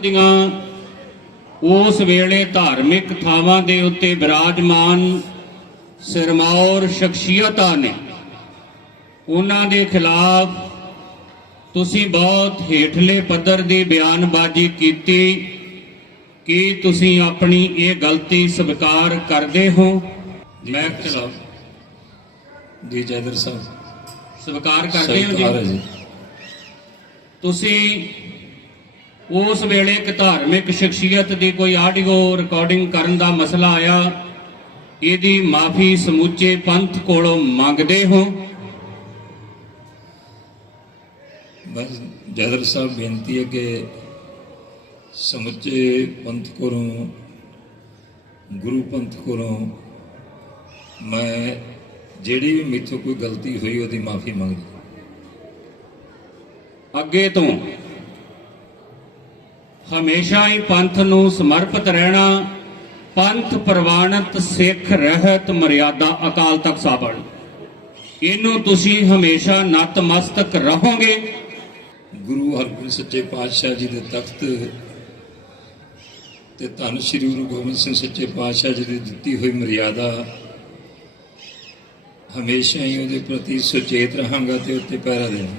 ਦੀਆਂ ਉਸ ਵੇਲੇ ਧਾਰਮਿਕ ਥਾਵਾਂ ਦੇ ਉੱਤੇ ਬਿਰਾਜਮਾਨ ਸਿਰਮੌਰ ਸ਼ਖਸੀਅਤਾਂ ਨੇ ਉਹਨਾਂ ਦੇ ਖਿਲਾਫ ਤੁਸੀਂ ਬਹੁਤ ਹੇਠਲੇ ਪੱਧਰ ਦੀ ਬਿਆਨਬਾਜ਼ੀ ਕੀਤੀ ਕੀ ਤੁਸੀਂ ਆਪਣੀ ਇਹ ਗਲਤੀ ਸਵੀਕਾਰ ਕਰਦੇ ਹੋ। ਮੈਂ ਖਿਲਾਫ ਜੀ ਜੈਦਰ ਸਾਹਿਬ। ਸਵੀਕਾਰ ਕਰਦੇ ਹੋ ਜੀ। ਤੁਸੀਂ ਉਸ ਵੇਲੇ ਇੱਕ ਧਾਰਮਿਕ ਸ਼ਖਸੀਅਤ ਦੀ ਕੋਈ ਆਡੀਓ ਰਿਕਾਰਡਿੰਗ ਕਰਨ ਦਾ ਮਸਲਾ ਆਇਆ। ਇਹਦੀ ਮਾਫੀ ਸਮੁੱਚੇ ਪੰਥ ਕੋਲੋਂ ਮੰਗਦੇ ਹੋ। ਬਸ ਜੈਦਰ ਸਾਹਿਬ ਬੇਨਤੀ ਹੈ ਕਿ ਸਮੁੱਚੇ ਪੰਥ ਕੋਲੋਂ ਗੁਰੂ ਪੰਥ ਕੋਲੋਂ ਮੈਂ ਜਿਹੜੀ ਵੀ ਮੇਥੋਂ ਕੋਈ ਗਲਤੀ ਹੋਈ ਉਹਦੀ ਮਾਫੀ ਮੰਗਦਾ। ਅੱਗੇ ਤੋਂ ਹਮੇਸ਼ਾ ਹੀ ਪੰਥ ਨੂੰ ਸਮਰਪਿਤ ਰਹਿਣਾ, ਪੰਥ ਪ੍ਰਵਾਨਿਤ ਸਿੱਖ ਰਹਿਤ ਮਰਿਆਦਾ ਅਕਾਲ ਤਖਤ ਸਾਹਿਬ ਇਹਨੂੰ ਤੁਸੀਂ ਹਮੇਸ਼ਾ ਨਤਮਸਤਕ ਰਹੋਗੇ। ਗੁਰੂ ਹਰਗੋਬਿੰਦ ਸੱਚੇ ਪਾਤਸ਼ਾਹ ਜੀ ਦੇ ਤਖਤ ਤੇ ਧੰਨ ਸ੍ਰੀ ਗੁਰੂ ਗੋਬਿੰਦ ਸਿੰਘ ਸੱਚੇ ਪਾਤਸ਼ਾਹ ਜੀ ਦੀ ਦਿੱਤੀ ਹੋਈ ਮਰਿਆਦਾ, ਹਮੇਸ਼ਾ ਹੀ ਉਹਦੇ ਪ੍ਰਤੀ ਸੁਚੇਤ ਰਹਾਂਗਾ ਤੇ ਉੱਤੇ ਪਹਿਰਾ ਦੇਵਾਂਗਾ।